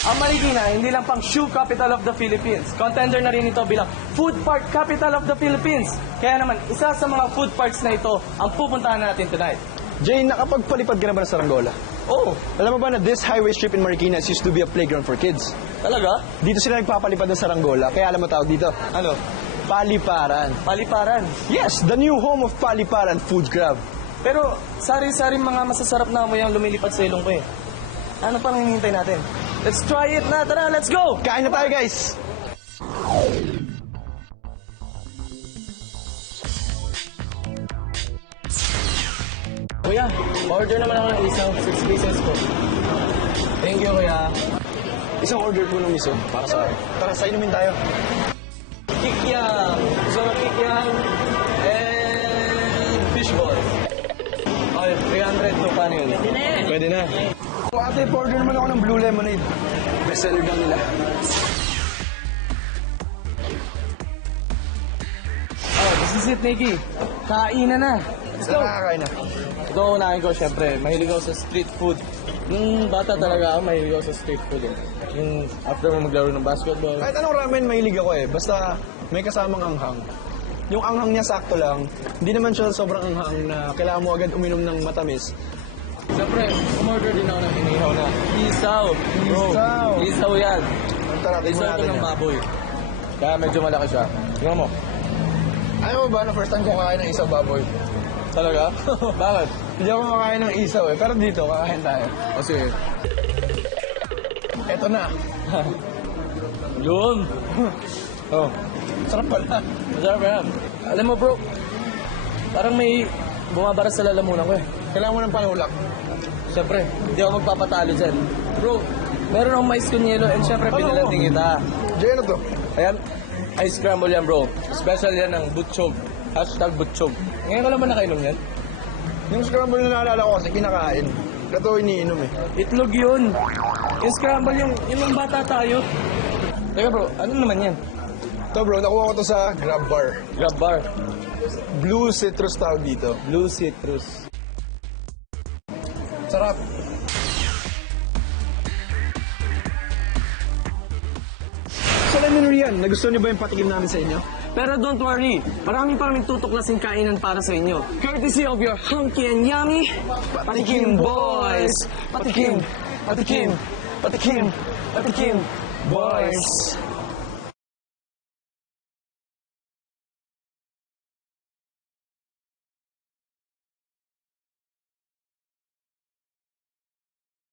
Ang Marikina, hindi lang pang shoe capital of the Philippines. Contender na rin ito bilang food park capital of the Philippines. Kaya naman, isa sa mga food parks na ito ang pupuntahan natin tonight. Jay, nakapagpalipad ka na ba ng saranggola? Oh, Alam mo ba na this highway strip in Marikina used to be a playground for kids? talaga? Dito sila nagpapalipad ng saranggola, kaya alam mo tawag dito? Ano? Paliparan. Paliparan. Yes, the new home of Paliparan Food Club. Pero sari-saring mga masasarap na amoy ang lumilipad sa ilong ko eh. Ano pang hinihintay natin? Let's try it na! Tara, let's go! Kain na tayo, guys! Kuya, order naman ako ng isang 6 pieces po. Thank you, kuya. Isang order po ng miso para sa akin. Tara, sa inumin tayo. Kikyam! Gusto mo kikyam? And fishball. Okay, 300 to paano yun? Pwede na. O ate, order naman ako ng blue lemonade. Bestseller daw nila. Oh, this is it, Nikki. Kainan na. Let's go. Nakakain na. Ito unahin ko, syempre. Mahilig ako sa street food. Nung bata talaga ako, mahilig ako sa street food. Eh. Yung after mo maglaro ng basketball. Kahit anong ramen, mahilig ako eh. Basta may kasamang anghang. Yung anghang niya sakto lang. Hindi naman siya sobrang anghang na kailangan mo agad uminom ng matamis. Siyempre, umorder din ako ng inihaw na isaw. Bro, Isaw. isaw yan. Tara, tingnan Isaw ko natin ng yan. baboy. Kaya medyo malaki siya. Tingnan mo. Ayaw mo ba na first time ko kakain ng isaw baboy? Talaga? Bakit? Hindi ako makakain ng isaw eh. Pero dito, kakain tayo. Kasi, Eto na. yun. Oh, Sarap pala. masarap yan. Alam mo bro, parang may bumabara sa lalamunan ko eh. Kailangan mo ng panulak. Siyempre, hindi ako magpapatalo dyan. Bro, meron akong mais con yelo and siyempre pinalanding kita. Jay, ano to? Ayan, ice scramble yan bro. Special yan ng butchog. Hashtag butchog. Ngayon ko naman nakainom yan. Yung scramble na naalala ko kasi kinakain. Ito iniinom eh. Itlog yun. Yung scramble yung ng bata tayo. Teka bro, ano naman yan? Ito bro, nakuha ko to sa Grab Bar. Grab bar. Blue citrus tawag dito. Blue citrus. Sarap. So, Lemon Rian, nagustuhan niyo ba yung patikim namin sa inyo? Pero don't worry, marami pa kaming tutuklasing kainan para sa inyo. Courtesy of your hunky and yummy Patikim Boys! Patikim! Patikim! Patikim! Patikim! Boys!